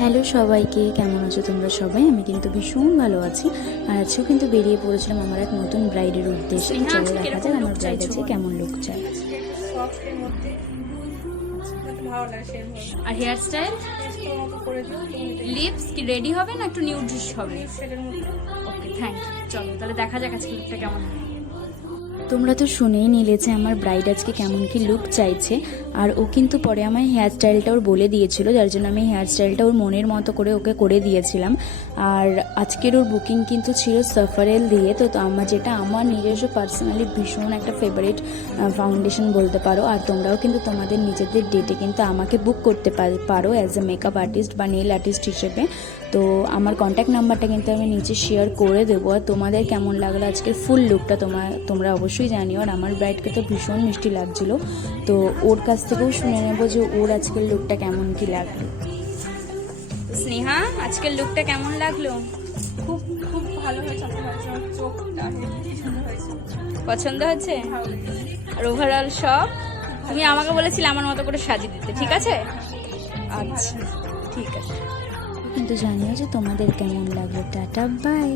Hello সবাইকে, কেমন আছো তোমরা সবাই? আমি কিন্তু ভীষণ ভালো আছি। আর আজকেও কিন্তু বেরিয়ে পড়েছিলাম আমার এক নতুন ব্রাইডের উদ্দেশ্যে। তো চলো দেখা যাক আমার ব্রাইড আছে কেমন লুক চাই। আর হেয়ার স্টাইল, লিপস কি রেডি হবে না একটু নিউড্রিশ হবে? ওকে, থ্যাংক ইউ। চলো তাহলে দেখা যাক আজকে লুকটা কেমন হয়। তোমরা তো শুনেই নিলে যে আমার ব্রাইড আজকে কেমন কি লুক চাইছে। আর ও কিন্তু পরে আমায় হেয়ার স্টাইলটা ওর বলে দিয়েছিল, যার জন্য আমি হেয়ার স্টাইলটা ওর মনের মতো করে ওকে করে দিয়েছিলাম। আর আজকের ওর বুকিং কিন্তু ছিল সাফারেল দিয়ে। তো যেটা আমার নিজস্ব পার্সোনালি ভীষণ একটা ফেভারিট ফাউন্ডেশন বলতে পারো। আর তোমরাও কিন্তু তোমাদের নিজেদের ডেটে কিন্তু আমাকে বুক করতে পারো অ্যাজ এ মেকআপ আর্টিস্ট বা নেল আর্টিস্ট হিসেবে। তো আমার কন্ট্যাক্ট নাম্বারটা কিন্তু আমি নিচে শেয়ার করে দেবো। আর তোমাদের কেমন লাগলো আজকের ফুল লুকটা তোমরা অবশ্যই জানিও। আর আমার ব্রাইডকে তো ভীষণ মিষ্টি লাগছিল, তো ওর কাছ থেকেও শুনে নেবো যে ওর আজকের লুকটা কেমন কি লাগলো। স্নেহা, আজকের লুকটা কেমন লাগলো? খুব খুব ভালো হয়েছে। আপনার চোখটা সুন্দর হয়েছে, পছন্দ হয়েছে? আর ওভারঅল সব তুমি আমাকে বলেছিলে আমার মতো করে সাজিয়ে দিতে, ঠিক আছে? আচ্ছা, ঠিক আছে। কিন্তু জানিও যে তোমাদের কেমন লাগলো। Tata, by.